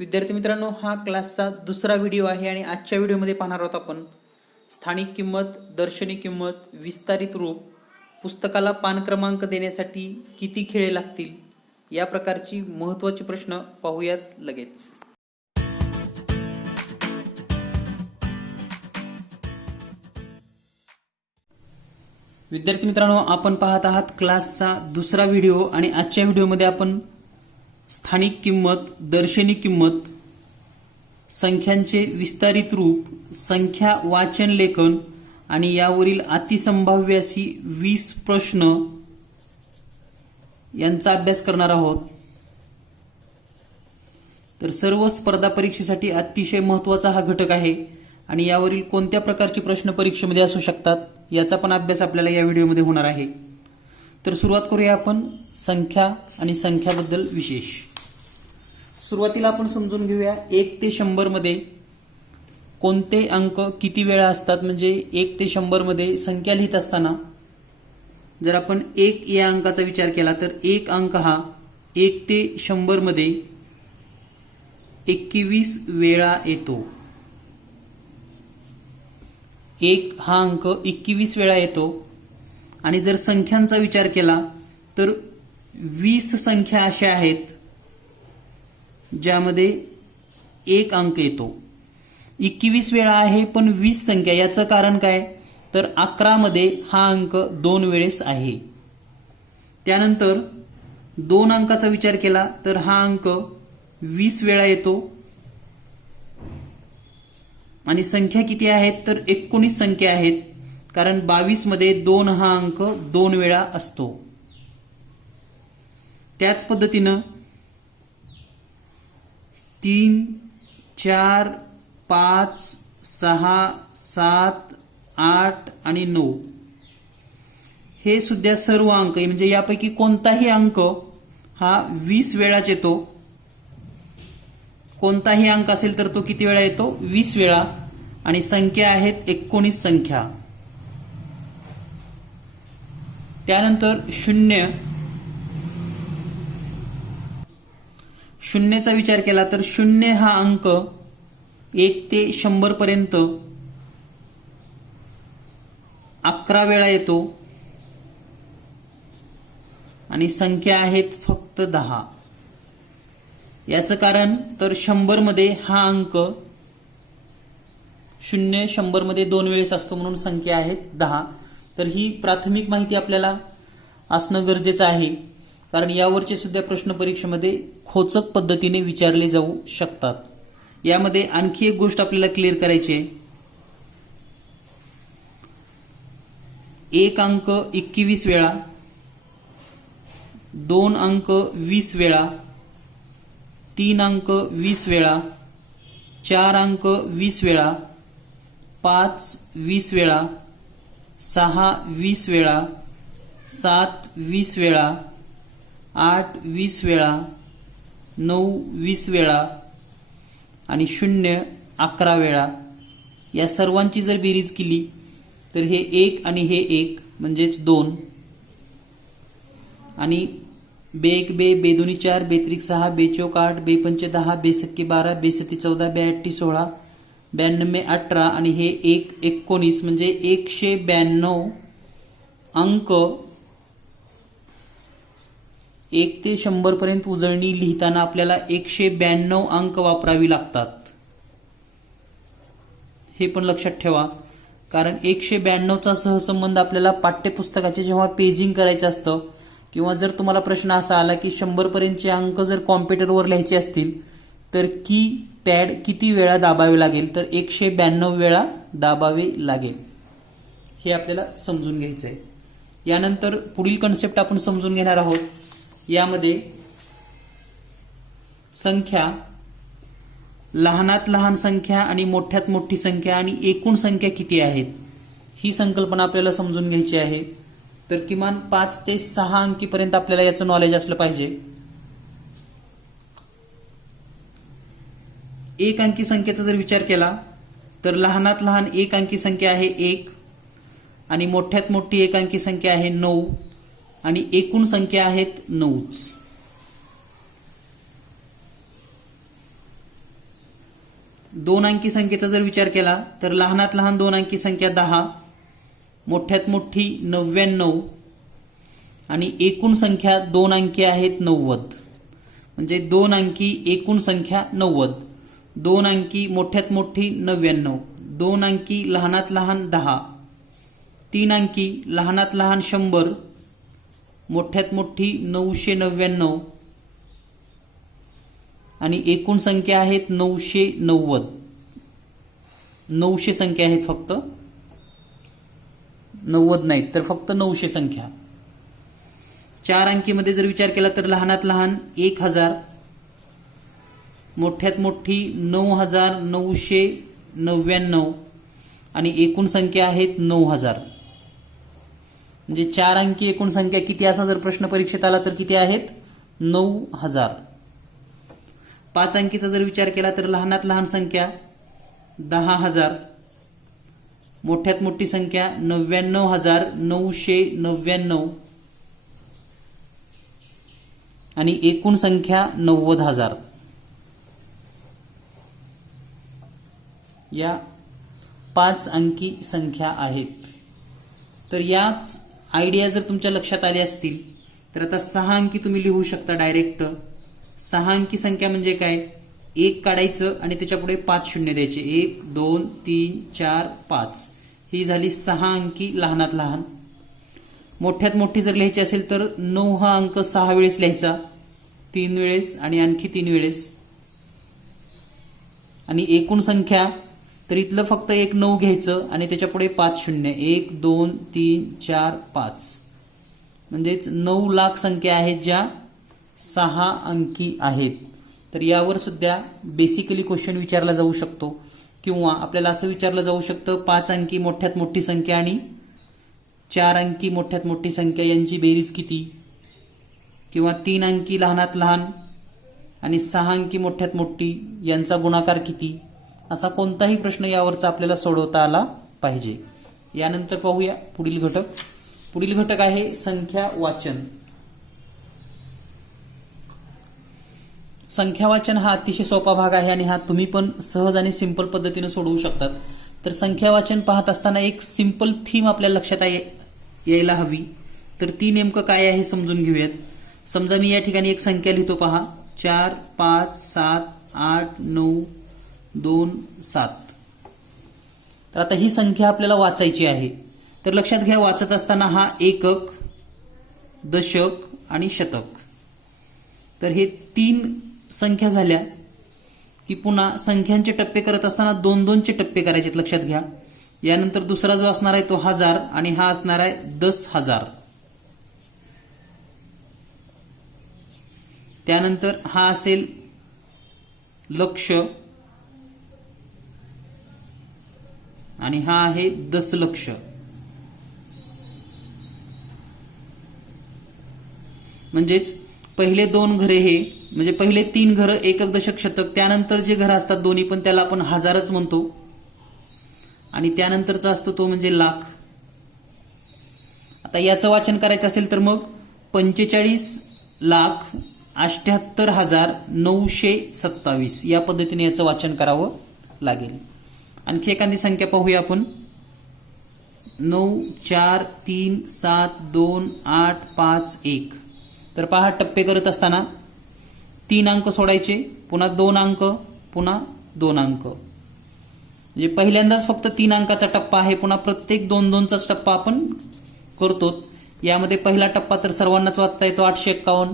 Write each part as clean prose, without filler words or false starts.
विद्यार्थी मित्रांनो, हा क्लासचा दुसरा व्हिडिओ आहे आणि आजच्या व्हिडिओमध्ये पाहणार आहोत आपण स्थानिक किंमत, दर्शनी किंमत, विस्तारित रूप, पुस्तकाला पान क्रमांक देण्यासाठी किती खिळे लागतील या प्रकारची महत्त्वाची प्रश्न पाहूयात लगेच. विद्यार्थी मित्रांनो, आपण पाहत आहात क्लासचा दुसरा व्हिडिओ आणि आजच्या व्हिडिओमध्ये आपण स्थानिक किंमत, दर्शनी किंमत, संख्यांचे विस्तारित रूप, संख्या वाचन लेखन आणि यावरील अतिसंभाव्य अशी 20 प्रश्न यांचा अभ्यास करणार आहोत. तर सर्व स्पर्धा परीक्षेसाठी अतिशय महत्त्वाचा हा घटक आहे आणि यावरील कोणत्या प्रकारचे प्रश्न परीक्षेमध्ये असू शकतात याचा पण अभ्यास आपल्याला या व्हिडिओमध्ये होणार आहे. तर सुरुवात करूया आपण संख्या आणि संख्याबद्दल विशेष. सुरुवातीला आपण समजून घेऊया 1 ते 100 मध्ये कोणते अंक किती वेळा असतात. म्हणजे 1 ते 100 मध्ये संख्या लिहित असताना जर आपण 1 या अंकाचा विचार केला तर 1 अंक हा 1 ते 100 मध्ये 21 वेळा येतो. 1 हा अंक 21 वेळा येतो. आणि जर संख्यांचा विचार केला तर 20 संख्या अशा आहेत ज्यामध्ये 1 अंक येतो. 21 वेळा आहे पण 20 संख्या, याचं कारण काय तर 11 मध्ये हा अंक 2 वेळेस आहे. त्यानंतर 2 अंकाचा विचार केला तर हा अंक 20 वेळा येतो. आणि संख्या किती आहेत तर 19 संख्या आहेत, कारण 22 मध्ये 2 हा अंक 2 वेळा असतो. त्याच पद्धतीनं 3, 4, 5, 6, 7, 8 आणि 9 हे सुद्धा सर्व अंक म्हणजे यापैकी कोणताही अंक हा 20 वेळाच येतो. कोणताही अंक असेल तर तो किती वेळा येतो 20 वेळा. आणि संख्या आहेत 19 संख्या. त्यानंतर शून्यचा विचार केला तर 0 हा अंक 1 ते 100 पर्यंत 11 वेळा येतो. आणि संख्या आहेत फक्त 10. याचं कारण तर 100 मध्ये हा अंक 0 100 मध्ये 2 वेळेस असतो म्हणून संख्या आहेत 10. तर ही प्राथमिक माहिती आपल्याला असणं गरजेचं आहे, कारण यावरचे सुद्धा प्रश्न परीक्षेमध्ये खोचक पद्धतीने विचारले जाऊ शकतात. यामध्ये आणखी एक गोष्ट आपल्याला क्लिअर करायची आहे. 1 अंक 21 वेळा, 2 अंक 20 वेळा, 3 अंक 20 वेळा, 4 अंक 20 वेळा, 5 20 वेळा, 6 20 वेळा, 7 20 वेळा, 8 20 वेळा, 9 20 वेळा आणि 0 11 वेळा. या सर्वांची जर बेरीज केली तर हे 1 आणि हे 1 म्हणजेच 2. आणि बे1 बे, बे2 4, बे3 6, बे4 8, बे5 10, बे6 12, बे7 14, बे8 16, 92 18 आणि हे 1 19 म्हणजे 192 अंक 1 ते 100 पर्यंत उजळणी लिहिताना आपल्याला 192 अंक वापरावी लागतात. हे पण लक्षात ठेवा, कारण 192चा सहसंबंध आपल्याला पाठ्यपुस्तकाचे जेव्हा पेजिंग करायचं असतं किंवा जर तुम्हाला प्रश्न असा आला की 100 पर्यंतचे अंक जर कॉम्प्युटरवर लिहायचे असतील तर की पॅड किती वेळा दाबावे लागेल तर 192 वेळा दाबावे लागेल. हे आपल्याला समजून घ्यायचं आहे. यानंतर पुढील कन्सेप्ट आपण समजून घेणार आहोत. यामध्ये संख्या, लहानात लहान संख्या आणि मोठ्यात मोठी संख्या आणि एकूण संख्या किती आहेत ही संकल्पना आपल्याला समजून घ्यायची आहे. तर किमान 5 ते 6 अंकीपर्यंत आपल्याला याचं नॉलेज असलं पाहिजे. 1 अंकी संख्येचा जर विचार केला तर लहानात लहान 1 अंकी संख्या आहे 1 आणि मोठ्यात मोठी 1 अंकी संख्या आहे 9 आणि एकूण संख्या आहेत 9च. दोन अंकी संख्येचा जर विचार केला तर लहानात लहान दोन अंकी संख्या 10, मोठ्यात मोठी 99 आणि एकूण संख्या दोन अंकी आहेत 90. म्हणजे दोन अंकी एकूण संख्या 90, दोन अंकी मोठ्यात मोठी 99, दोन अंकी लहानात लहान 10, तीन अंकी लहानात लहान 100, मोठ्यात मोठी 999 आणि एकूण संख्या आहेत 990. 900 संख्या आहेत, फक्त 90 नाहीत तर फक्त 900 संख्या. चार अंकीमध्ये जर विचार केला तर लहानात लहान 1000, मोठ्यात मोठी 9999 आणि एकूण संख्या आहेत 9000. म्हणजे चार अंकी एकूण संख्या किती असा जर प्रश्न परीक्षेत आला तर किती आहेत? 9000. पाच अंकीचा जर विचार केला तर लहानात लहान संख्या 10,000, मोठ्यात मोठी संख्या 99,999 आणि एकूण संख्या 90,000. या पाच अंकी संख्या आहेत. तर याच आयडिया जर तुमच्या लक्षात आल्या असतील तर आता सहा अंकी तुम्ही लिहू शकता डायरेक्ट. सहा अंकी संख्या म्हणजे काय? एक काढायचं आणि त्याच्या पुढे 5 शून्य द्यायचे. 1 2 3 4 5 ही झाली सहा अंकी लहानात लहान. मोठ्यात मोठी जर लिहायची असेल तर 9 हा अंक 6 वेळेस लिहायचा, 3 वेळेस आणि आणखी 3 वेळेस. आणि एकूण संख्या तर इथलं फक्त एक 9 घ्यायचं आणि त्याच्या पुढे 5 शून्य. 1 2 3 4 5 म्हणजेच 9 लाख संख्या आहेत ज्या सहा अंकी आहेत. तर यावर सुद्धा बेसिकली क्वेश्चन विचारला जाऊ शकतो किंवा आपल्याला असं विचारलं जाऊ शकतं 5 अंकी मोठ्यात मोठी संख्या आणि 4 अंकी मोठ्यात मोठी संख्या यांची बेरीज किती, किंवा 3 अंकी लहानात लहान आणि 6 अंकी मोठ्यात मोठी यांचा गुणाकार किती, असा कोणताही प्रश्न यावरचा आपल्याला सोडवता आला पाहिजे. यानंतर पाहूया पुढील घटक. पुढील घटक आहे संख्या वाचन. संख्या वाचन हा अतिशय सोपा भाग आहे आणि हा तुम्ही पण सहज आणि सिंपल पद्धतीने सोडवू शकतात. तर संख्या वाचन पाहत असताना एक सिंपल थीम आपल्या लक्षात यायला हवी. तर ती नेमकं काय आहे समजून घेऊयात. समजा मी या ठिकाणी एक संख्या लिहितो, पहा 4 5 7 8 9 2 7. तर आता ही संख्या आपल्याला वाचायची आहे. तर लक्षात घ्या, वाचत असताना हा एकक, दशक आणि शतक, तर हे 3 संख्या झाल्या की पुन्हा संख्यांचे टप्पे करत असताना 2-2चे टप्पे करायचे, लक्षात घ्या. यानंतर दुसरा जो असणार आहे तो 1000 आणि हा असणार आहे 10,000. त्यानंतर हा असेल लक्ष आणि हा आहे दशलक्ष. म्हणजेच पहिले 2 घरे हे म्हणजे पहिले 3 घरं एकक, दशक, शतक, त्यानंतर जे घरं असतात दोन्ही पण त्याला आपण हजारच म्हणतो आणि त्यानंतरचा असतो तो म्हणजे लाख. आता याचं वाचन करायचं असेल तर मग 45,78,927 या पद्धतीने याचं वाचन करावं लागेल. आणखी एखादी संख्या पाहूया आपण. 9 4 3 7 2 8 5 1. तर पहा, टप्पे करत असताना 3 अंक सोडायचे, पुन्हा 2 अंक, पुन्हा 2 अंक. म्हणजे पहिल्यांदाच फक्त 3 अंकाचा टप्पा आहे, पुन्हा प्रत्येक 2-2चाच टप्पा आपण करतो. यामध्ये पहिला टप्पा तर सर्वांनाच वाचता येतो 851.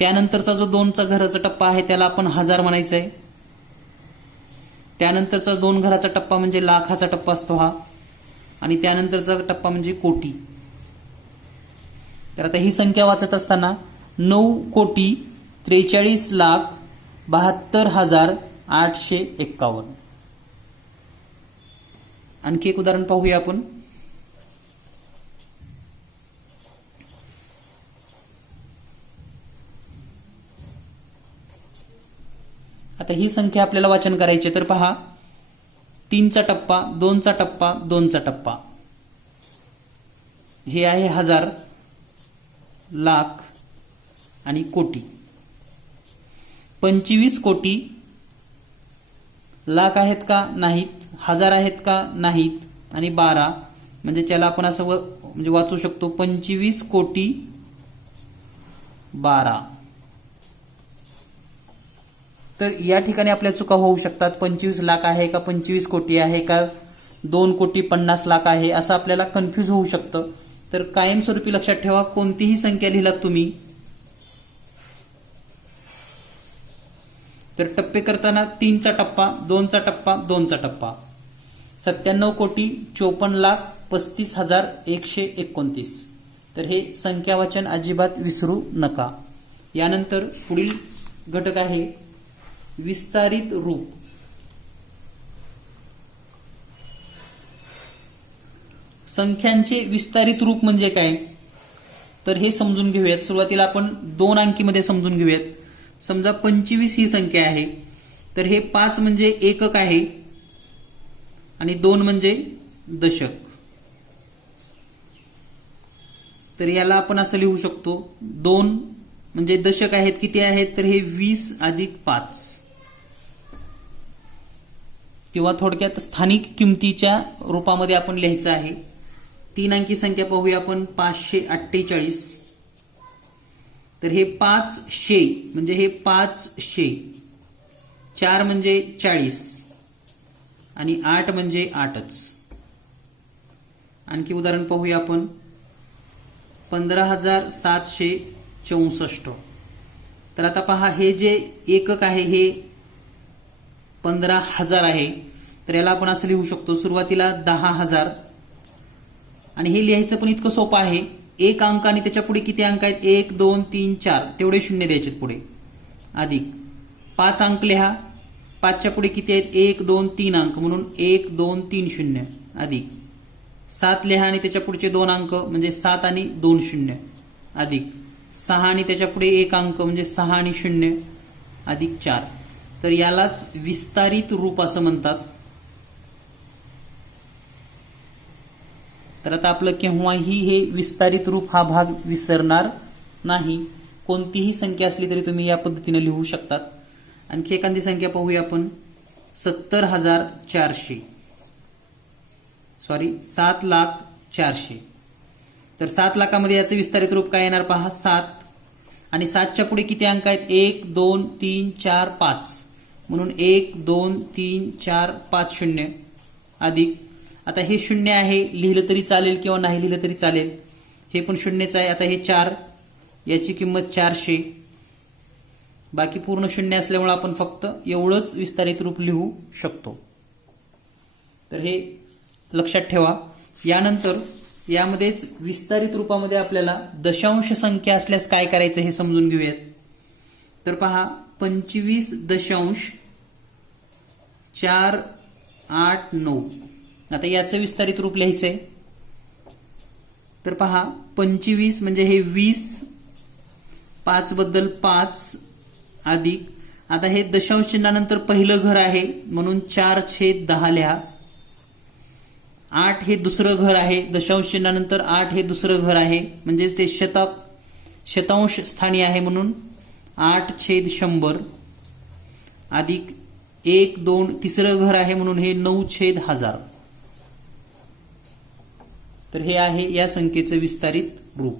त्यानंतरचा जो 2चा घराचा टप्पा आहे त्याला आपण 1000 म्हणायचं आहे. त्यानंतरचा 2 घराचा टप्पा म्हणजे लाखाचा टप्पा असतो हा, आणि त्यानंतरचा टप्पा म्हणजे कोटी. तर आता ही संख्या वाचत असताना 9,43,72,851. आणखी एक उदाहरण पाहूया आपण. आता ही संख्या आपल्याला वाचन करायची. तर पहा, 3चा टप्पा, 2चा टप्पा, 2चा टप्पा, हे आहे 1000, लाख आणि कोटी. 25,00,00,000 लाख आहेत का? नाहीत. हजार आहेत का? नाहीत. आणि 12 म्हणजे त्याला आपण असं म्हणजे वाचू शकतो 25 कोटी 12. तर या ठिकाणी आपल्या चुका होऊ शकतात. 25 लाख आहे का 25 कोटी आहे का 2 कोटी 50 लाख आहे असं आपल्याला कन्फ्यूज होऊ शकतं. तर कायमस्वरूपी लक्षात ठेवा, कोणतीही संख्या लिहिलात तुम्ही तर टप्पे करताना 3चा टप्पा, 2चा टप्पा, 2चा टप्पा. 97 कोटी 54 लाख 35,129. तर हे संख्यावाचन अजिबात विसरू नका. यानंतर पुढील घटक आहे विस्तारित रूप. संख्यांचे विस्तारित रूप म्हणजे काय तर हे समजून घेऊयात. सुरुवातीला आपण 2 अंकीमध्ये समजून घेऊयात. समजा 25 ही संख्या आहे तर हे 5 म्हणजे एकक आहे आणि 2 म्हणजे दशक. तर याला आपण असं लिहू शकतो 2 म्हणजे दशक आहेत. किती आहेत तर हे 20 अधिक 5 किंवा थोडक्यात स्थानिक किमतीच्या रूपामध्ये आपण लिहायचं आहे. 3 अंकी संख्या पाहूया आपण 548. तर हे 500 म्हणजे हे 500. 4 म्हणजे 40 आणि 8 म्हणजे 8च. आणखी उदाहरण पाहूया आपण 15,764. तर आता पहा हे जे एकक आहे हे 15,000 आहे. तर याला आपण असं लिहू शकतो सुरुवातीला 10,000 आणि हे लिहायचं पण इतकं सोपं आहे. एक अंक आणि त्याच्या पुढे किती अंक आहेत 1 2 3 4 तेवढे शून्य द्यायचे पुढे अधिक 5 अंक लिहा. 5च्या पुढे किती आहेत 1 2 3 अंक म्हणून 1 2 3 शून्य अधिक 7 लिहा आणि त्याच्या पुढचे 2 अंक म्हणजे 7 आणि 2 शून्य अधिक 6 आणि त्याच्या पुढे 1 अंक म्हणजे 6 आणि 0 अधिक 4. तर यालाच विस्तारित रूप असं म्हणतात. तर आता आपलं केव्हाही हे विस्तारित रूप हा भाग विसरणार नाही. कोणतीही संख्या असली तरी तुम्ही या पद्धतीने लिहू शकतात. आणखी एखादी संख्या पाहूया आपण 70,400 7,04,000. तर 7 लाखामध्ये याचं विस्तारित रूप काय येणार पहा 7 आणि 7च्या पुढे किती अंक आहेत 1 2 3 4 5 म्हणून 1 2 3 4 5 शून्य अधिक आता हे शून्य आहे लिहिलं तरी चालेल किंवा नाही लिहिलं तरी चालेल. हे पण शून्यच आहे. आता हे 4 याची किंमत 400. बाकी पूर्ण शून्य असल्यामुळे आपण फक्त एवढंच विस्तारित रूप लिहू शकतो. तर हे लक्षात ठेवा. यानंतर यामध्येच विस्तारित रूपामध्ये आपल्याला दशांश संख्या असल्यास काय करायचं हे समजून घेऊयात. तर पहा 25.489. आता याचं विस्तारित रूप लिहायचंय. तर पहा 25 म्हणजे हे 20 5 बद्दल 5 अधिक आता हे दशांश चिन्हानंतर पहिलं घर आहे म्हणून 4/10 लिहा. 8 हे दुसरं घर आहे दशांश चिन्हानंतर 8 हे दुसरं घर आहे म्हणजेच ते शतांश स्थानी आहे म्हणून 8/100 अधिक 1 2 तिसरं घर आहे म्हणून हे 9/1000. तर हे आहे या संख्येचं विस्तारित रूप.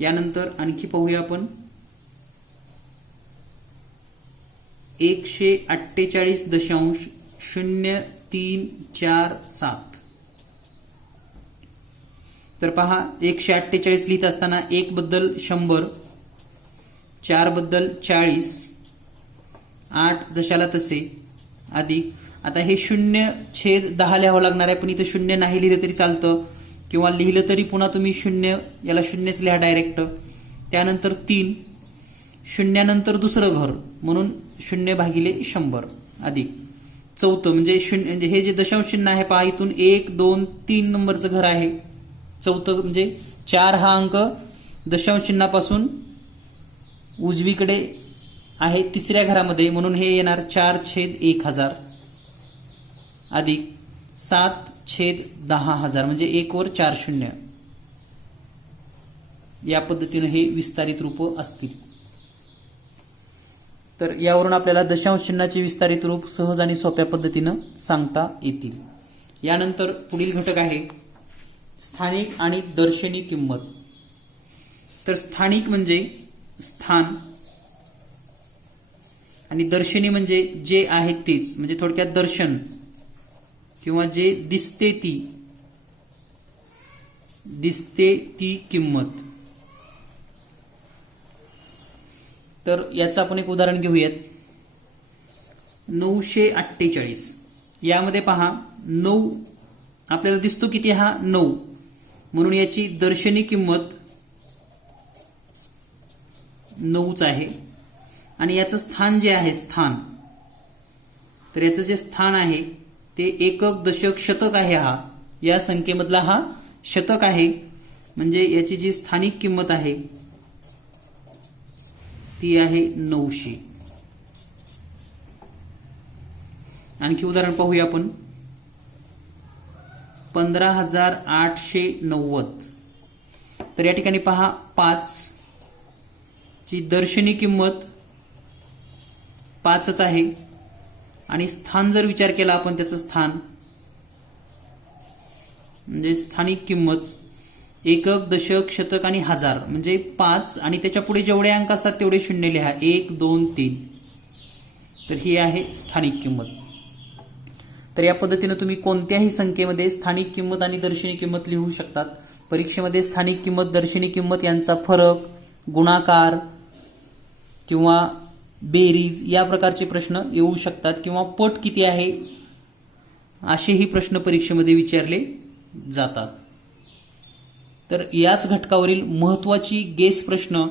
यानंतर आणखी पाहूया आपण 148.0347. तर पहा 148 लिहित असताना 1 बद्दल 100 4 बद्दल 40 8 जशाला तसे अधिक आता हे 0/10 लिहावं लागणार आहे पण इथं शून्य नाही लिहिलं तरी चालतं किंवा लिहिलं तरी पुन्हा तुम्ही 0 याला शून्यच लिहा डायरेक्ट. त्यानंतर 3 शून्यानंतर दुसरं घर म्हणून 0/100 अधिक चौथं म्हणजे हे जे दशांश चिन्ह आहे पहा इथून 1 2 3 नंबरचं घर आहे. चौथं म्हणजे 4 हा अंक दशांश चिन्हापासून उजवीकडे आहे तिसऱ्या घरामध्ये म्हणून हे येणार 4/1000 अधिक 7/10,000 म्हणजे 1 वर 4 शून्य. या पद्धतीने हे विस्तारित रूप असतील. तर यावरून आपल्याला दशांश चिन्हाचे विस्तारित रूप सहज आणि सोप्या पद्धतीनं सांगता येतील. यानंतर पुढील घटक आहे स्थानिक आणि दर्शनी किंमत. तर स्थानिक म्हणजे स्थान आणि दर्शनी म्हणजे जे आहे तेच, म्हणजे थोडक्यात दर्शन किंवा जे दिसते ती किंमत. तर याचं आपण एक उदाहरण घेऊयात. 948 यामध्ये पहा 9 आपल्याला दिसतो किती, हा 9, म्हणून याची दर्शनी किंमत 9च आहे. आणि याचं स्थान जे आहे स्थान, तर याचं जे स्थान आहे ते एकक दशक शतक आहे. हा या संख्येमधला हा शतक आहे, म्हणजे याची जी स्थानिक किंमत आहे ती आहे 900. आणखी उदाहरण पाहूया आपण. 15890. तर या ठिकाणी पहा 5 ची दर्शनी किंमत 5च आहे आणि स्थान जर विचार केला आपण, त्याचं स्थान म्हणजे स्थानिक किंमत एकक दशक शतक आणि हजार, म्हणजे 5 आणि त्याच्या पुढे जेवढे अंक असतात तेवढे शून्य लिहा, 1 2 3. तर ही आहे स्थानिक किंमत. तर या पद्धतीने तुम्ही कोणत्याही संख्येमध्ये स्थानिक किंमत आणि दर्शनी किंमत लिहू शकतात. परीक्षेमध्ये स्थानिक किंमत दर्शनी किंमत यांचा फरक, गुणाकार किंवा बेरीज या प्रकारचे प्रश्न येऊ शकतात, किंवा पट किती आहे असेही प्रश्न परीक्षेमध्ये विचारले जातात. तर याच घटकावरील महत्त्वाची गेस प्रश्न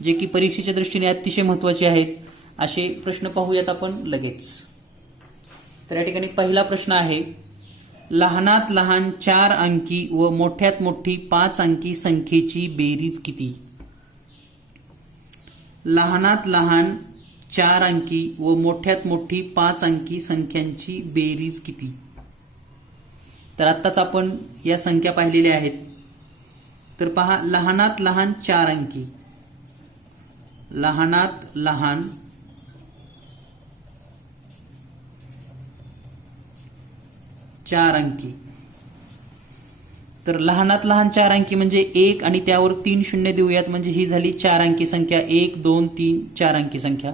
जे की परीक्षेच्या दृष्टीने अतिशय महत्त्वाचे आहेत असे प्रश्न पाहूयात आपण लगेच. तर या ठिकाणी पहिला प्रश्न आहे, लहानात लहान 4 अंकी व मोठ्यात मोठी 5 अंकी संख्येची बेरीज किती? लहानात लहान 4 अंकी व मोठ्यात मोठी 5 अंकी संख्यांची बेरीज किती? तर आत्ताच आपण या संख्या पाहिलेल्या आहेत. तर पहा, लहानात लहान 4 अंकी, लहानात लहान 4 अंकी. तर लहानात लहान 4 अंकी म्हणजे 1 आणि त्यावर 3 शून्य देऊयात, म्हणजे ही झाली 4 अंकी संख्या. 1 2 3 4 अंकी संख्या.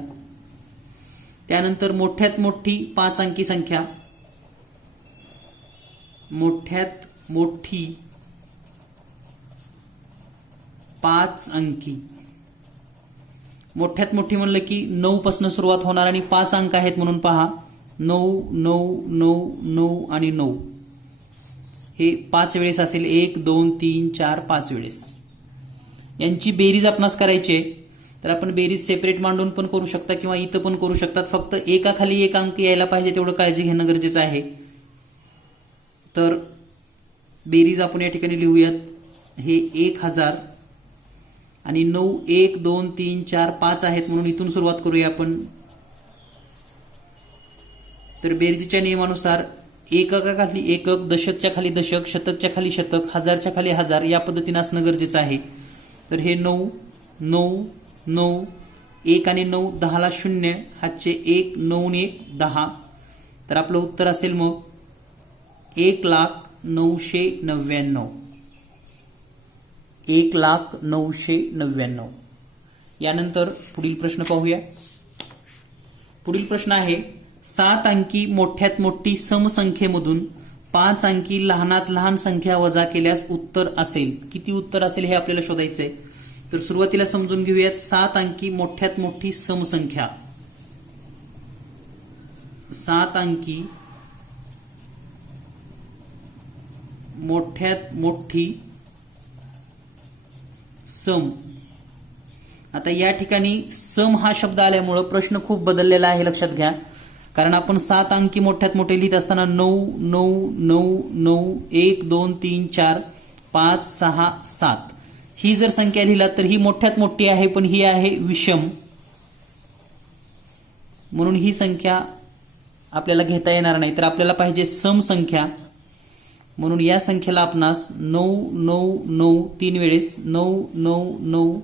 त्यानंतर मोठ्यात मोठी 5 अंकी संख्या, मोठ्यात मोठी 5 अंकी. मोठ्यात मोठी म्हणलं की 9 पासून सुरुवात होणार आणि 5 अंक आहेत म्हणून पहा 9 9 9 9 आणि 9 हे 5 वेळेस असेल. 1 2 3 4 5 वेळेस. यांची बेरीज आपणास करायची आहे. तर आपण बेरीज सेपरेट मांडून पण करू शकता किंवा इथं पण करू शकतात. फक्त एकाखाली एक अंक यायला पाहिजे तेवढं काळजी घेणं गरजेचं आहे. तर बेरीज आपण या ठिकाणी लिहूयात. हे 1000 आणि 9 1 2 3 4 5 आहेत म्हणून इथून सुरुवात करूया आपण. तर बेरीजच्या नियमानुसार एककाखाली एकक, दशकच्या खाली दशक, शतकच्या खाली शतक, हजारच्या खाली हजार या पद्धतीने असणं गरजेचं आहे. तर हे 9 9 9 1 आणि 9 10ला 0, हातचे 1 9 1 10. तर आपलं उत्तर असेल मग 1,09,99. 1,09,99. यानंतर पुढील प्रश्न पाहूया. पुढील प्रश्न आहे, 7 अंकी मोठ्यात मोठी समसंख्येमधून 5 अंकी लहानात लहान संख्या वजा केल्यास उत्तर असेल. किती उत्तर असेल हे आपल्याला शोधायचं आहे. तर सुरुवातीला समजून घेऊयात. 7 अंकी मोठ्यात मोठी समसंख्या. 7 अंकी मोठ्यात मोठी सम. आता या ठिकाणी सम हा शब्द आल्यामुळं प्रश्न खूप बदललेला आहे, लक्षात घ्या. कारण आपण 7 अंकी मोठ्यात मोठे लिहित असताना 9 9 9 9 1 2 3 4 5 6 7 ही जर संख्या लिहिलात तर ही मोठ्यात मोठी आहे, पण ही आहे विषम, म्हणून ही संख्या आपल्याला घेता येणार नाही. तर आपल्याला पाहिजे सम संख्या, म्हणून या संख्येला आपणास 9 9 9 3 वेळेस 9 9 9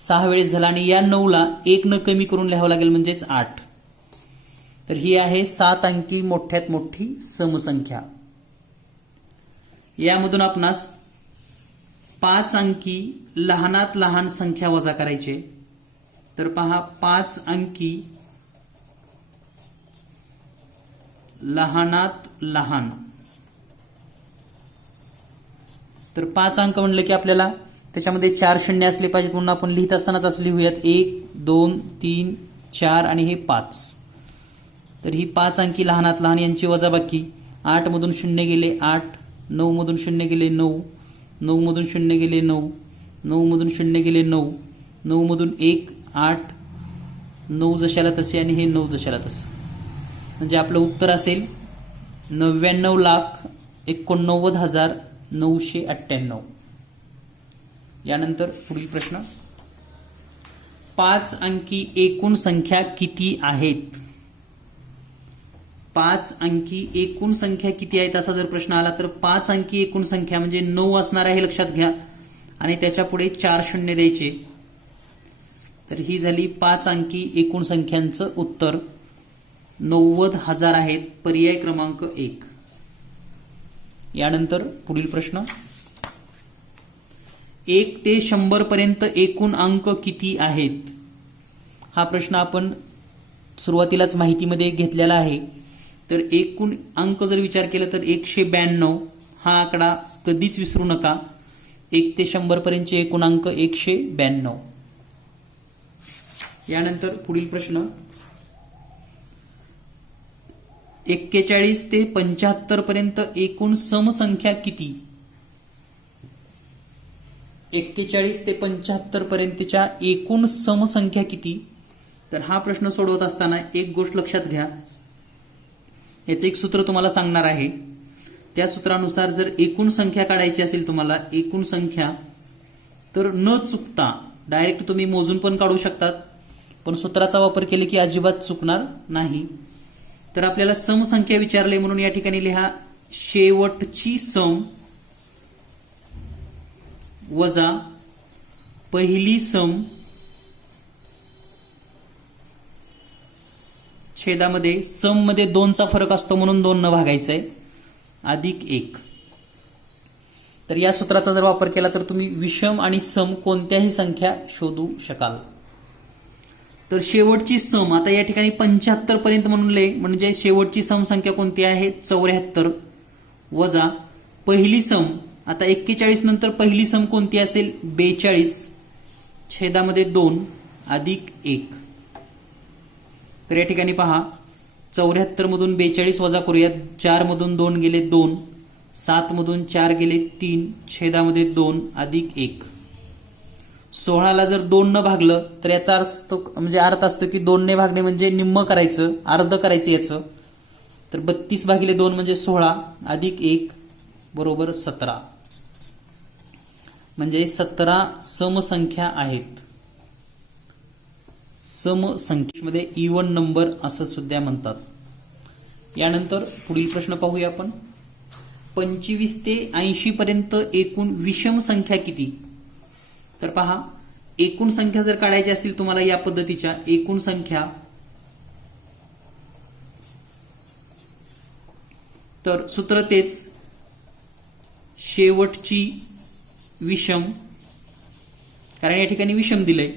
6 वेळेस झाला आणि या 9ला 1 न कमी करून लिहावं लागेल म्हणजेच 8. तर ही आहे 7 अंकी मोठ्यात मोठी समसंख्या. यामधून आपणास 5 अंकी लहानात लहान संख्या वजा करायचे. तर पहा 5 अंकी लहानात लहान. तर 5 अंक म्हणलं की आपल्याला त्याच्यामध्ये 4 शून्य असले पाहिजेत म्हणून आपण लिहित असतानाच असं लिहूयात 1 2 3 4 आणि हे 5. तर ही 5 अंकी लहानात लहान यांची वजाबाकी. 8 मधून 0 गेले 8, 9 मधून 0 गेले 9, 9 मधून 0 गेले 9, 9 मधून 0 गेले 9, 9 मधून 1 8, 9 जशाला तसे आणि हे 9 जशाला तसे. म्हणजे आपलं उत्तर असेल 99,89,998. यानंतर पुढील प्रश्न, 5 अंकी एकूण संख्या किती आहेत? 5 अंकी एकूण संख्या किती आहेत असा जर प्रश्न आला तर 5 अंकी एकूण संख्या म्हणजे 9 असणार आहे लक्षात घ्या आणि त्याच्या पुढे 4 शून्य द्यायचे. तर ही झाली 5 अंकी एकूण संख्यांचं उत्तर. 90,000 आहेत. पर्याय क्रमांक 1. यानंतर पुढील प्रश्न, 1 ते 100 पर्यंत एकूण अंक किती आहेत? हा प्रश्न आपण सुरुवातीलाच माहितीमध्ये घेतलेला आहे. तर एकूण अंक जर विचार केला तर 192 हा आकडा कधीच विसरू नका. 1 ते 100 पर्यंतचे एकूण अंक 192. यानंतर पुढील प्रश्न, 41 ते 75 पर्यंत एकूण समसंख्या किती? 41 ते 75 पर्यंतच्या एकूण समसंख्या किती? तर हा प्रश्न सोडवत असताना एक गोष्ट लक्षात घ्या. याचं एक सूत्र तुम्हाला सांगणार आहे. त्या सूत्रानुसार जर एकूण संख्या काढायची असेल तुम्हाला, एकूण संख्या, तर न चुकता डायरेक्ट तुम्ही मोजून पण काढू शकतात, पण सूत्राचा वापर केले की अजिबात चुकणार नाही. तर आपल्याला समसंख्या विचारले म्हणून या ठिकाणी लिहा शेवटची सम वजा पहिली सम छेदामध्ये सम मध्ये 2चा फरक असतो म्हणून 2 न भागायचंय अधिक 1. तर या सूत्राचा जर वापर केला तर तुम्ही विषम आणि सम कोणत्याही संख्या शोधू शकाल. तर शेवटची सम आता या ठिकाणी 75 पर्यंत म्हणले म्हणजे शेवटची सम संख्या कोणती आहे? 74 वजा पहिली सम. आता 41 नंतर पहिली सम कोणती असेल? 42 छेदामध्ये 2 अधिक 1. तर या ठिकाणी पहा 74 मधून 42 वजा करूयात. 4 मधून 2 गेले 2, 7 मधून 4 गेले 3 छेदामध्ये 2 अधिक 1. 16ला जर 2 न भागलं तर याचा अर्थ असतो की 2 ने भागणे म्हणजे निम्म करायचं, अर्ध करायचं याचं. तर 32 भागिले 2 म्हणजे 16 अधिक 1 बरोबर 17. म्हणजे 17 समसंख्या आहेत. समसंख्येमध्ये इवन नंबर असं सुद्धा म्हणतात. यानंतर पुढील प्रश्न पाहूया आपण. 25 ते 80 पर्यंत एकूण विषम संख्या किती? तर पहा, एकूण संख्या जर काढायची असतील तुम्हाला या पद्धतीच्या एकूण संख्या, तर सूत्र तेच शेवटची विषम, कारण या ठिकाणी विषम दिलंय,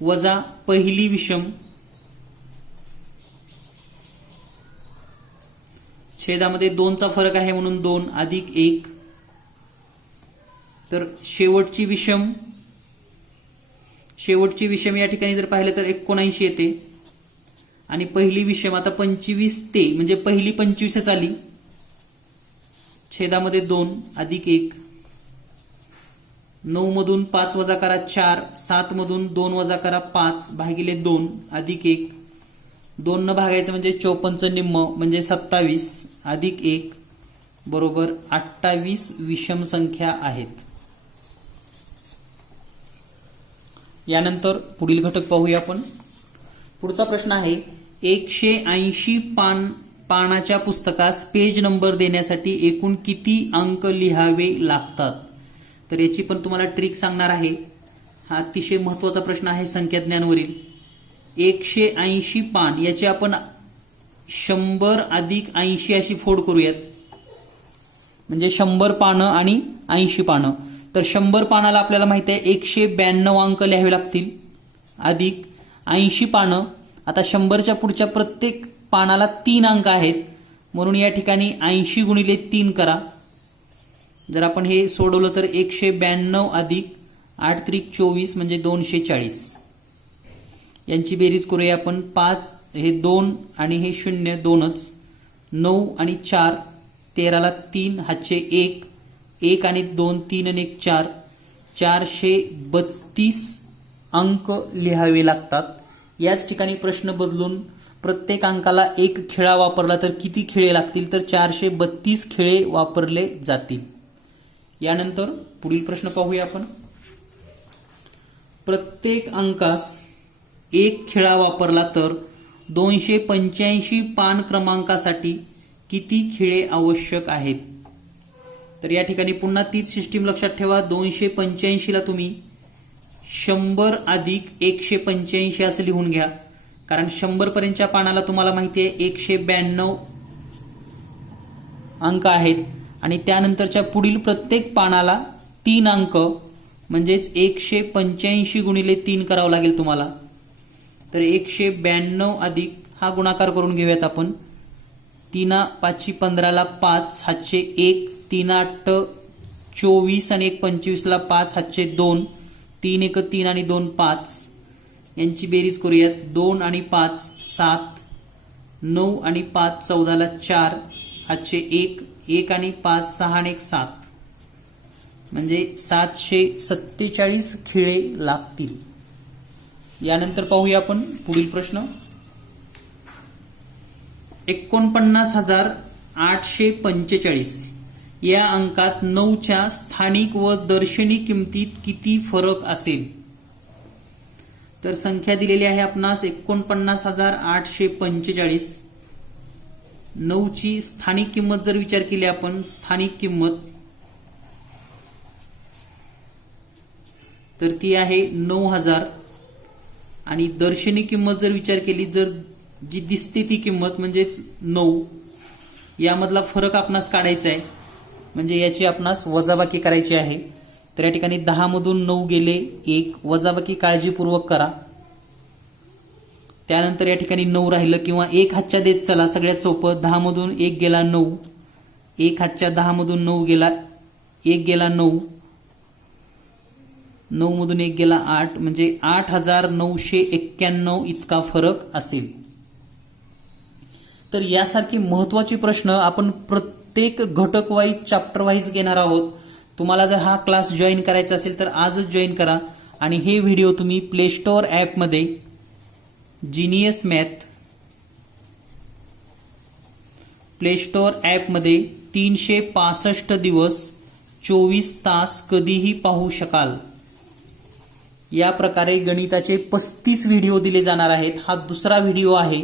वजा पहिली विषम छेदामध्ये 2चा फरक आहे म्हणून 2 अधिक 1. तर शेवटची विषम या ठिकाणी जर पाहिलं तर 79 येते आणि पहिली विषम आता 25 ते म्हणजे पहिली 25च आली छेदामध्ये 2 अधिक 1. 9 मधून 5 वजा करा 4, 7 मधून 2 वजा करा 5 भागिले 2 अधिक 1. 2 न भागायचं म्हणजे 54 निम्म म्हणजे 27 अधिक 1 बरोबर 28 विषम संख्या आहेत. यानंतर पुढील घटक पाहूया आपण. पुढचा प्रश्न आहे 180 पानाच्या पुस्तकास पेज नंबर देण्यासाठी एकूण किती अंक लिहावे लागतात? तर याची पण तुम्हाला ट्रिक सांगणार आहे. हा अतिशय महत्त्वाचा प्रश्न आहे संख्याज्ञानवरील. 180 पान याचे आपण 100 अधिक 80 अशी फोड करूयात. म्हणजे 100 पानं आणि 80 पानं. तर 100 पानाला आपल्याला माहिती आहे 192 अंक लिहावे लागतील अधिक 80 पानं. आता 100च्या पुढच्या प्रत्येक पानाला 3 अंक आहेत म्हणून या ठिकाणी 80 गुणिले 3 करा. जर आपण हे सोडवलं तर 192 अधिक 8 त्रिक 24 म्हणजे 240. यांची बेरीज करूया आपण. 5 हे 2 आणि हे 0 2च. 9 आणि 4 13ला 3 हातचे 1 1 आणि 2 3 आणि 1 4 432 अंक लिहावे लागतात. याच ठिकाणी प्रश्न बदलून प्रत्येक अंकाला एक खिळा वापरला तर किती खिळे लागतील, तर 432 खिळे वापरले जातील. यानंतर पुढील प्रश्न पाहूया आपण. प्रत्येक अंकास एक खिळा वापरला तर 285 पान क्रमांकासाठी किती खिळे आवश्यक आहेत. तर या ठिकाणी पुन्हा तीच सिस्टीम लक्षात ठेवा. 285 ला तुम्ही 100 अधिक 185 असं लिहून घ्या, कारण 100 पर्यंतच्या पानाला तुम्हाला माहिती आहे 192 अंक आहेत आणि त्यानंतरच्या पुढील प्रत्येक पानाला 3 अंक म्हणजेच 185 गुणिले 3 करावं लागेल तुम्हाला. तर 192 अधिक हा गुणाकार करून घेऊयात आपण. 3 5 15ला 5 हातचे 1 3 8 24 आणि 1 25ला 5 हातचे 2 3 1 3 आणि 2 5. यांची बेरीज करूयात. 2 आणि 5 7 9 आणि 5 14ला 4 हातचे 1 1 आणि 5 6 आणि 1 7 म्हणजे 747 खिळे लागतील. यानंतर पाहूया आपण पुढील प्रश्न. 49,845 या अंकात 9च्या स्थानिक व दर्शनी किमतीत किती फरक असेल. तर संख्या दिलेली आहे आपणास 49,845. 9ची स्थानिक किंमत जर विचार केली आपण, स्थानिक किंमत तर ती आहे 9,000 आणि दर्शनी किंमत जर विचार केली, जर जी दिसते ती किंमत म्हणजेच 9, यामधला फरक आपणास काढायचा आहे म्हणजे याची आपणास वजाबाकी करायची आहे. तर या ठिकाणी 10 मधून 9 गेले 1, वजाबाकी काळजीपूर्वक करा. त्यानंतर या ठिकाणी 9 राहिलं किंवा 1 हातच्या देत चला, सगळ्यात सोपं. 10 मधून 1 गेला 9, 1 हातच्या 10 मधून 9 गेला 1 गेला 9, 9 मधून 1 गेला 8 म्हणजे 8,991 इतका फरक असेल. तर यासारखी महत्वाची प्रश्न आपण प्रत्येक घटक वाईज चॅप्टर वाईज घेणार आहोत. तुम्हाला जर हा क्लास जॉईन करायचा असेल तर आजच जॉईन करा आणि हे व्हिडिओ तुम्ही प्ले स्टोअर ॲपमध्ये जीनियस मॅथ प्ले स्टोअर ॲपमध्ये 365 दिवस 24 तास कधीही पाहू शकाल. या प्रकारे गणिताचे 35 व्हिडिओ दिले जाणार आहेत. हा दुसरा व्हिडिओ आहे.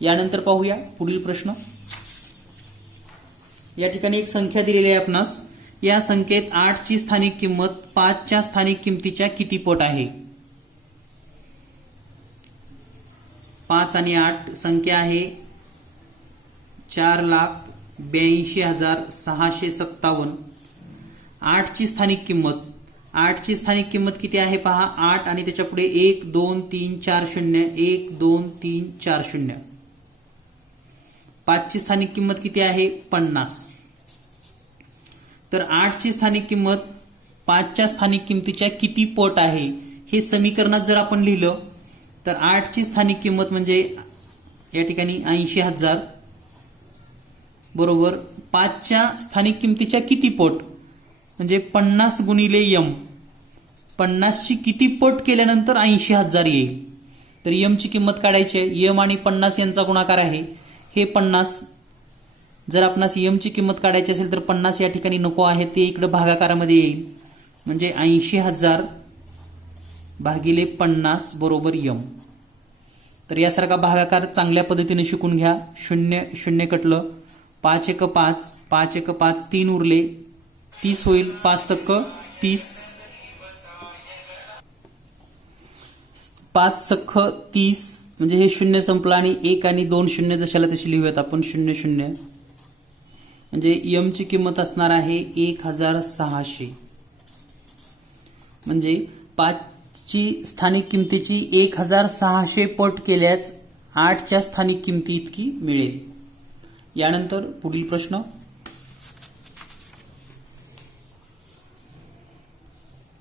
यानंतर पाहूया पुढील प्रश्न. या ठिकाणी एक संख्या दिलेली आहे आपणास. या संख्येत 8ची स्थानिक किंमत 5च्या स्थानिक किमतीच्या किती पट आहे. 5 आणि 8 संख्या आहे 4,82,657. 8ची स्थानिक किंमत, 8ची स्थानिक किंमत किती आहे पहा. 8 आणि त्याच्या पुढे 1 2 3 4 0 1 2 3 4 0. 5ची स्थानिक किंमत किती आहे 50. तर 8ची स्थानिक किंमत 5च्या स्थानिक किमतीच्या किती पट आहे हे समीकरणात जर आपण लिहिलं तर 8ची स्थानिक किंमत म्हणजे या ठिकाणी 80,000 बरोबर 5च्या स्थानिक किमतीच्या किती पट म्हणजे 50 गुणिले m. 50ची किती पट केल्यानंतर 80,000 येईल. तर m ची किंमत काढायची आहे. m आणि 50 यांचा गुणाकार आहे. हे 50 जर आपणास m ची किंमत काढायची असेल तर 50 या ठिकाणी नको आहे, ते इकडे भागाकारामध्ये येईल म्हणजे 80,000 भागिले 50 बरोबर m. तर यासारखा भागाकार चांगल्या पद्धतीने शिकून घ्या. 0 0 कटलं, 5 1 5 5 1 5 3 उरले 30 होईल, 5 1 30 5 सख्ख 30 म्हणजे हे शून्य संपलं आणि 1 आणि 2 शून्य जशाला तशी लिहूयात आपण 0 0 म्हणजे यम ची किंमत असणार आहे 1600 म्हणजे 5 ची स्थानिक किमतीची 1600 पट केल्यास 8 च्या स्थानिक किमती इतकी मिळेल. यानंतर पुढील प्रश्न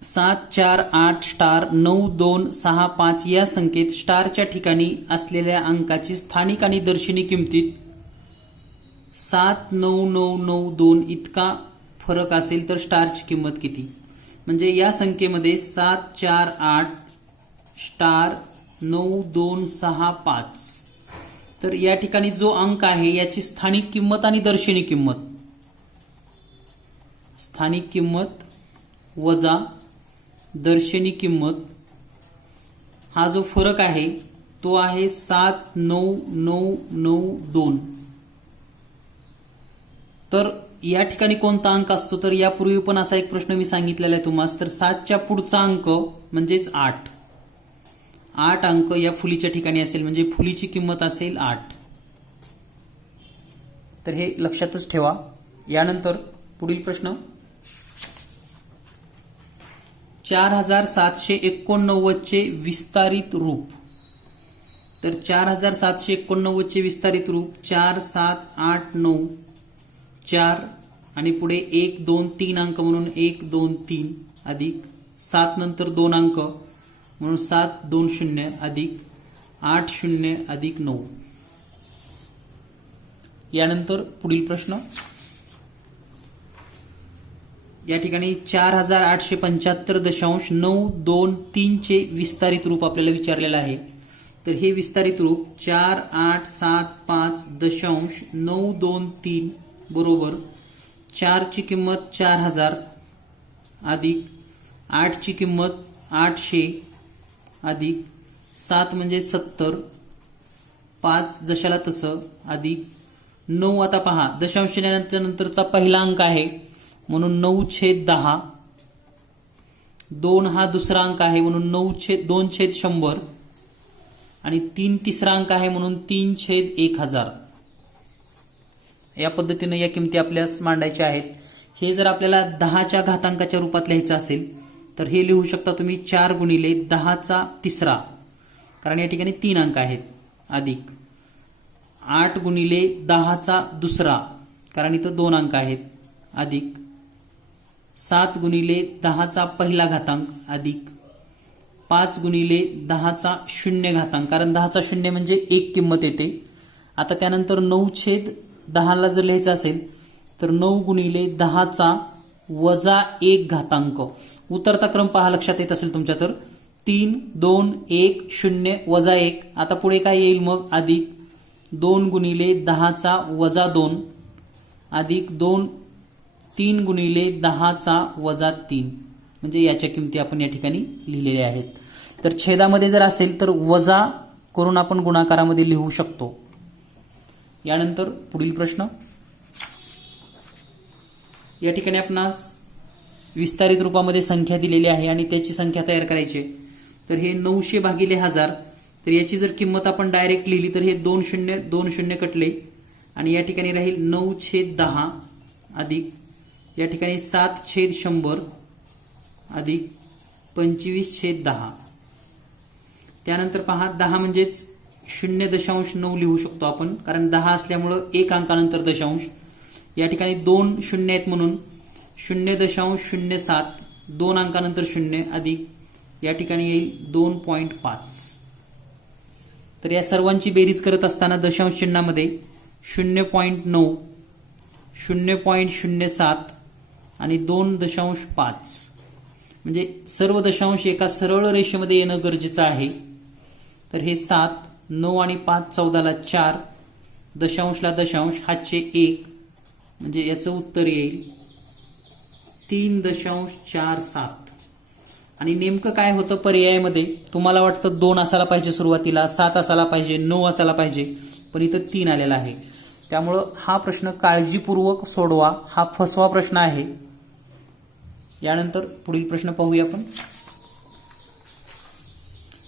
748*9265 या संख्येत स्टारच्या ठिकाणी असलेल्या अंकाची स्थानिक आणि दर्शनी किमतीत 79992 इतका फरक असेल तर स्टारची किंमत किती. म्हणजे या संख्येमध्ये 748*9265 तर या ठिकाणी जो अंक आहे याची स्थानिक किंमत आणि दर्शनी किंमत, स्थानिक किंमत वजा दर्शनी किंमत, हा जो फरक आहे तो आहे 79992. तर या ठिकाणी कोणता अंक असतो तर यापूर्वी पण असा एक प्रश्न मी सांगितलेला आहे तुम्हाला. तर 7च्या पुढचा अंक म्हणजेच 8 अंक या फुलीच्या ठिकाणी असेल म्हणजे फुलीची किंमत असेल 8. तर हे लक्षातच ठेवा. यानंतर पुढील प्रश्न 4789 चे विस्तारित रूप. तर 4789 चे विस्तारित रूप 4789 4 आणि पुढे 1 2 3 अंक म्हणून 1 2 3 अधिक 7 नंतर 2 अंक म्हणून 7 2 0 अधिक 8 0 अधिक 9. यानंतर पुढील प्रश्न या ठिकाणी 4875.923 चे विस्तारित रूप आपल्याला विचारलेलं आहे. तर हे विस्तारित रूप 4875.923 बरोबर 4 ची किंमत 4000 अधिक 8 ची किंमत 800 अधिक 7 म्हणजे 70 5 जशाला तसं अधिक 9. आता पहा दशांश नंतरचा पहिला अंक आहे म्हणून 9/10. 2 हा दुसरा अंक आहे म्हणून 2/100 आणि 3 तिसरा अंक आहे म्हणून 3/1000. या पद्धतीने या किमती आपल्यास मांडायच्या आहेत. हे जर आपल्याला 10च्या घातांकाच्या रूपात लिहायचं असेल तर हे लिहू शकता तुम्ही 4 गुणिले 10⁻³ कारण या ठिकाणी 3 अंक आहेत अधिक 8 गुणिले 10⁻² कारण इथं 2 अंक आहेत अधिक 7 गुणिले 10⁻² अधिक 5 गुणिले 10⁻0 कारण 10⁻0 म्हणजे 1 किंमत येते. आता त्यानंतर 9/10 जर लिहायचं असेल तर 9 गुणिले 10⁻1 उतरता क्रम पहा लक्षात येत असेल तुमच्या तर 3 2 1 0 -1. आता पुढे काय येईल मग अधिक 2 गुणिले 10⁻² अधिक 3 गुणिले 10⁻³ म्हणजे याच्या किमती आपण या ठिकाणी लिहिलेल्या आहेत. तर छेदामध्ये जर असेल तर वजा करून आपण गुणाकारामध्ये लिहू शकतो. यानंतर पुढील प्रश्न या ठिकाणी आपणास विस्तारित रूपामध्ये संख्या दिलेली आहे आणि त्याची संख्या तयार करायची. तर हे 900 भागिले 1000 तर याची जर किंमत आपण डायरेक्ट लिहिली तर हे 2 0 कटले आणि या ठिकाणी राहील 9/10 अधिक या ठिकाणी 7/100 अधिक 25/10. त्यानंतर पहा 10 म्हणजेच 0.9 लिहू शकतो आपण कारण 10 असल्यामुळं 1 अंकानंतर दशांश. या ठिकाणी 2 शून्य आहेत म्हणून 0.07 2 अंकानंतर 0 अधिक या ठिकाणी येईल 2.5. तर या सर्वांची बेरीज करत असताना दशांश चिन्हामध्ये 0.9 0.07 आणि 2.5 म्हणजे सर्व दशांश एका सरळ रेषेमध्ये येणं गरजेचं आहे. तर हे 7 9 आणि 5 14ला 4 दशांशला दशांश हातचे 1 म्हणजे याचं उत्तर येईल 3.47. आणि नेमकं काय होतं पर्यायामध्ये तुम्हाला वाटतं 2 असायला पाहिजे सुरुवातीला 7 असायला पाहिजे 9 असायला पाहिजे पण इथं 3 आलेला आहे. त्यामुळं हा प्रश्न काळजीपूर्वक सोडवा. हा फसवा प्रश्न आहे. यानंतर पुढील प्रश्न पाहूया आपण.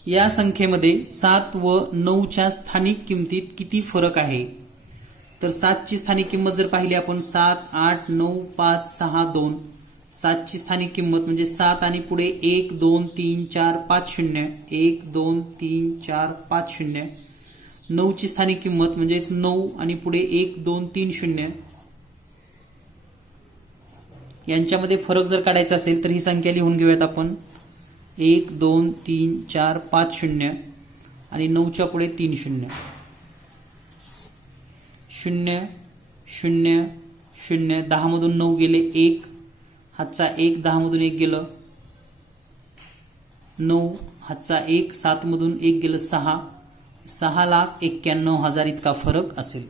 या संख्येमध्ये 7 व 9च्या स्थानिक किमतीत किती फरक आहे? तर 7ची स्थानिक किंमत जर पाहिली आपण 7, 8, 9, 5, 6, 2. 7ची स्थानिक किंमत म्हणजे 7 आणि पुढे 1, 2, 3, 4, 5 0. 1, 2, 3, 4, 5 0. 9ची स्थानिक किंमत म्हणजेच 9 आणि पुढे 1, 2, 3 0. यांच्यामध्ये फरक जर काढायचा असेल तर ही संख्या लिहून घेऊयात आपण. 1, 2, 3, 4, 5 0 आणि 9च्या पुढे 3 0. 0 0 0. 10 मधून 9 गेले 1. हातचा 1. 10 मधून 1 गेलं 9. हातचा 1. 7 मधून 1 गेलं 6. 6,91,000 इतका फरक असेल.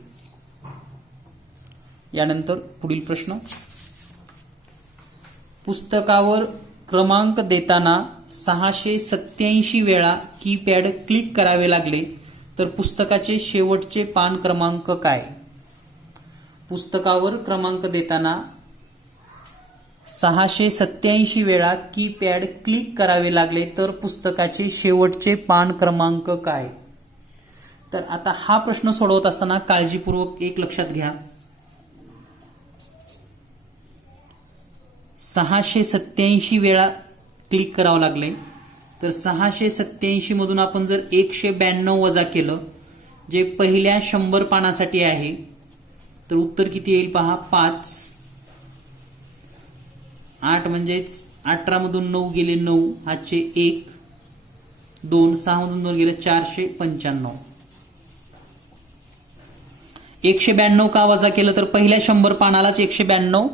यानंतर पुढील प्रश्न. पुस्तकावर क्रमांक देताना 687 वेळा कीपॅड क्लिक करावे लागले तर पुस्तकाचे शेवटचे पान क्रमांक काय? पुस्तकावर क्रमांक देताना 687 वेळा कीपॅड क्लिक करावे लागले तर पुस्तकाचे शेवटचे पान क्रमांक काय? तर आता हा प्रश्न सोडवत असताना काळजीपूर्वक एक लक्षात घ्या. 687 वेळा क्लिक करावं लागले तर 687 मधून आपण जर 192 वजा केलं जे पहिल्या 100 पानासाठी आहे तर उत्तर किती येईल पहा. 5. 8 म्हणजेच 18 मधून 9 गेले 9. हातचे 1 2. 6 मधून 2 गेले 495. 192 का वजा केलं तर पहिल्या 100 पानालाच 192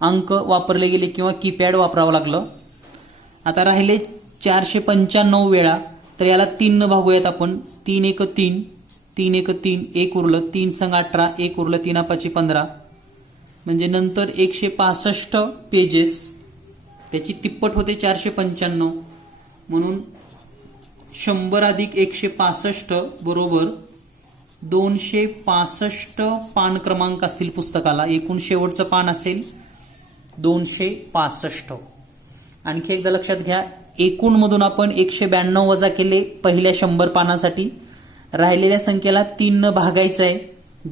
अंक वापरले गेले किंवा कीपॅड वापरावं लागलं. आता राहिले 495 वेळा तर याला 3 न भागूयात आपण. 3 1 3. 3 1 3. 1 उरलं 3 संग 18. 1 उरलं 3 5 15. म्हणजे नंतर 165 पेजेस त्याची तिप्पट होते 495. म्हणून 100 अधिक 165 बरोबर 265 पान क्रमांक असतील पुस्तकाला. एकूण शेवटचं पान असेल 265. आणखी एकदा लक्षात घ्या. एकूण मधून आपण 192 वजा केले पहिल्या 100 पानासाठी. राहिलेल्या संख्येला 3 न भागायचं आहे.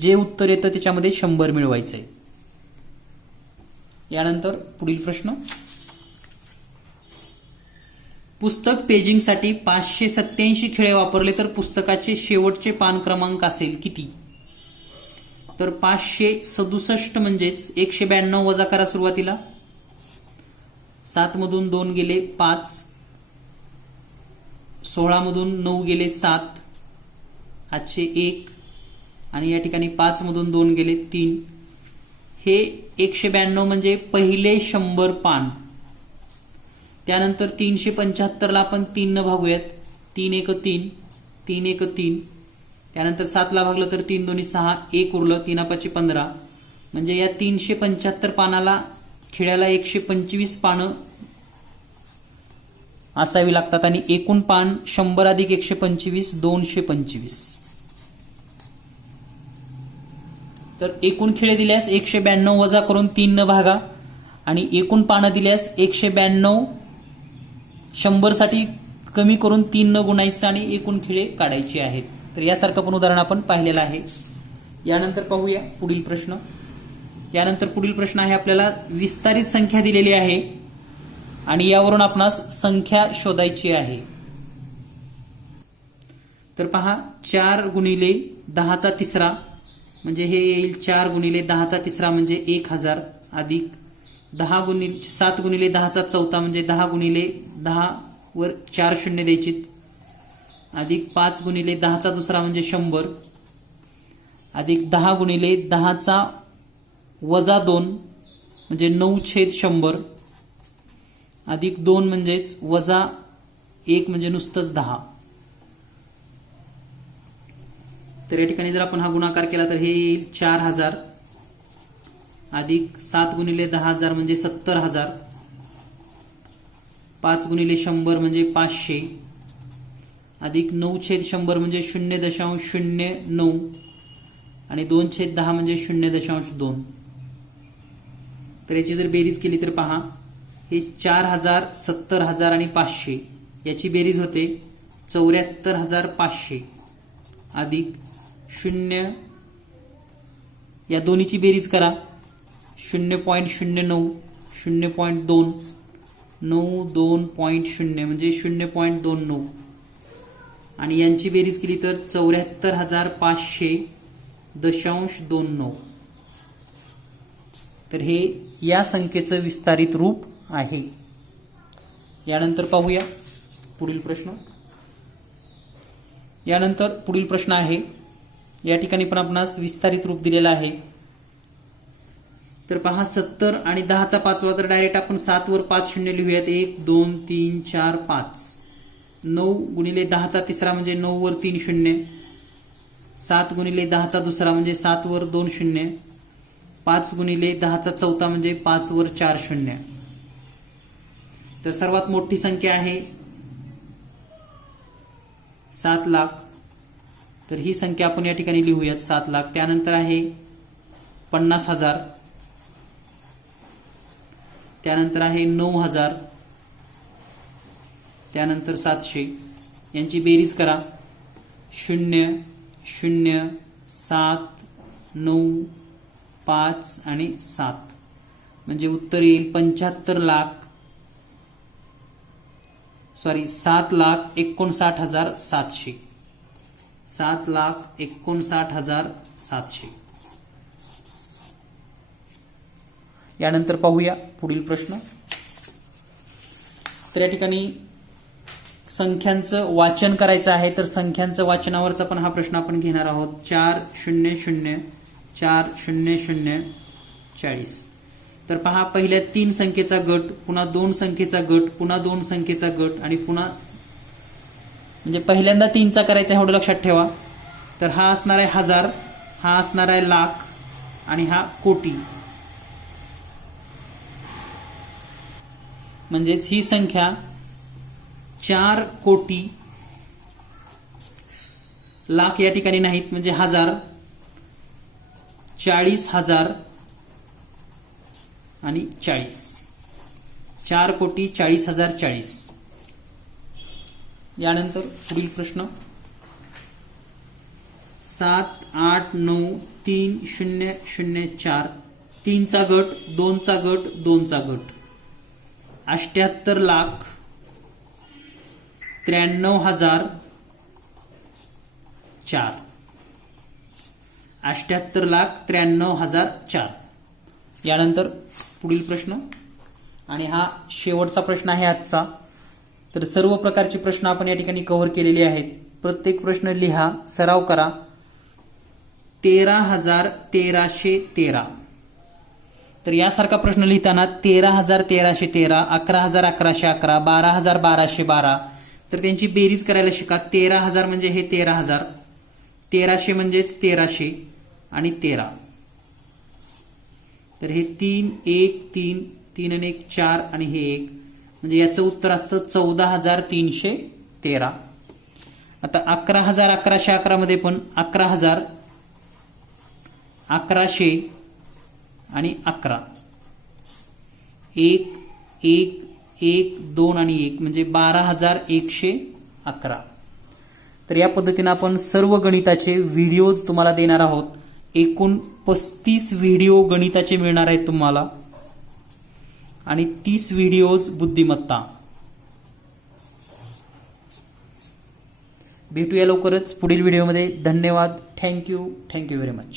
जे उत्तर येतं त्याच्यामध्ये 100 मिळवायचं आहे. यानंतर पुढील प्रश्न. पुस्तक पेजिंगसाठी 587 खिळे वापरले तर पुस्तकाचे शेवटचे पान क्रमांक असेल किती? तर 567 म्हणजेच 192 वजा करा सुरुवातीला. 7 मधून 2 गेले 5. 16 मधून 9 गेले 7. हातचे 1 आणि या ठिकाणी 5 मधून 2 गेले 3. हे 192 म्हणजे पहिले 100 पान. त्यानंतर 375 ला आपण 3 न भागूयात. 3 1 3. 3 1 3. त्यानंतर 7 ला भागलं तर 3 2 6. 1 उरलं 3 5 15. म्हणजे या 375 पानाला खिळ्याला 125 पानं असावी लागतात आणि एकूण पान 100 अधिक 125 225. तर एकूण खिळे दिल्यास 192 वजा करून 3 न भागा आणि एकूण पानं दिल्यास 192 100 साठी कमी करून 3 न गुणायचं आणि एकूण खिळे काढायचे आहेत. तर यासारखं पण उदाहरण आपण पाहिलेलं आहे. यानंतर पाहूया पुढील प्रश्न. यानंतर पुढील प्रश्न आहे आपल्याला विस्तारित संख्या दिलेली आहे आणि यावरून आपणास संख्या शोधायची आहे. तर पहा 4 गुणिले 10चा तिसरा म्हणजे हे येईल 4 गुणिले 10चा तिसरा म्हणजे 1000 अधिक 7 गुणिले 10चा चौथा म्हणजे 10 गुणिले 10 वर 4 शून्य द्यायची अधिक 5 गुणिले 10चा दुसरा म्हणजे 100 अधिक 10 गुणिले 10चा वजा 2 म्हणजे 9/100 अधिक 2 म्हणजेच वजा 1 म्हणजे नुसतंच 10. तर या ठिकाणी जर आपण हा गुणाकार केला तर हे येईल 4000 अधिक 7 गुणिले 10,000 म्हणजे 70,000. 5 गुणिले 100 म्हणजे 500 अधिक 9/100 म्हणजे 0.09 आणि 2/10 म्हणजे 0.2. तर याची जर बेरीज केली तर पहा हे 4000, 70,000 आणि 500 याची बेरीज होते 74,500 अधिक 0 या दोन्हीची बेरीज करा 0.09 0.2 2.0 म्हणजे 0.29 आणि यांची बेरीज केली तर 74,500.29 तर हे या संख्येचं विस्तारित रूप आहे. यानंतर पाहूया पुढील प्रश्न. यानंतर पुढील प्रश्न आहे, या ठिकाणी पण आपणास विस्तारित रूप दिलेला आहे. तर पहा 70 आणि 10चा 5वा, तर डायरेक्ट आपण 7 वर 5 शून्य लिहूयात. 1 2 3 4 5. 9 गुणिले 10चा तिसरा म्हणजे 9 वर 3 शून्य. 7 गुणिले 10चा दुसरा म्हणजे 7 वर 2 शून्य. 5 गुणिले 10चा चौथा म्हणजे 5 वर 4 शून्य. तर सर्वात मोठी संख्या आहे 7 लाख. तर ही संख्या आपण या ठिकाणी लिहूयात 7 लाख. त्यानंतर आहे 50,000. त्यानंतर आहे 9,000. त्यानंतर 700. यांची बेरीज करा 0 0 7 9 5 आणि 7 म्हणजे उत्तर येईल 7,59,700. 7,59,700. यानंतर पाहूया पुढील प्रश्न. तर या ठिकाणी संख्यांचं वाचन करायचं आहे. तर संख्यांचं वाचनावरचा पण हा प्रश्न आपण घेणार आहोत. 4 0 0 4 0 0 40. तर पहा पहिल्या 3 संख्येचा गट, पुन्हा 2 संख्येचा गट, पुन्हा 2 संख्येचा गट आणि पुन्हा म्हणजे पहिल्यांदा 3चा करायचा एवढं लक्षात ठेवा. तर हा असणार आहे 1000, हा असणार आहे लाख आणि हा कोटी. म्हणजेच ही संख्या 4 कोटी लाख या ठिकाणी नाहीत म्हणजे 1000, 40,000 आणि 40. 4 कोटी 40,000 40. यानंतर पुढील प्रश्न. 7 8 9 3 0 0 4. 3चा गट, 2चा गट, 2चा गट. 78,93,004. 78,93,004. यानंतर पुढील प्रश्न आणि हा शेवटचा प्रश्न आहे आजचा. तर सर्व प्रकारचे प्रश्न आपण या ठिकाणी कव्हर केलेले आहेत. प्रत्येक प्रश्न लिहा, सराव करा. 13,1313. तर यासारखा प्रश्न लिहिताना 13,1313, 11,1111, 12,1212. तर त्यांची बेरीज करायला शिका. 13,000 म्हणजे हे 13,000, 1300 म्हणजेच 1300 आणि 13. तर हे 3 1 3 3 आणि 1 4 आणि हे 1 म्हणजे याचं उत्तर असतं 14,313. आता 11,1111 मध्ये पण 11,000, 1100 आणि 11. 1 1 1 2 आणि 1 म्हणजे 12,111. तर या पद्धतीने आपण सर्व गणिताचे व्हिडिओज तुम्हाला देणार आहोत. एकूण 35 व्हिडिओ गणिताचे मिळणार आहेत तुम्हाला आणि 30 व्हिडिओज बुद्धिमत्ता. भेटूया लवकरच पुढील व्हिडिओमध्ये. धन्यवाद. Thank you very much.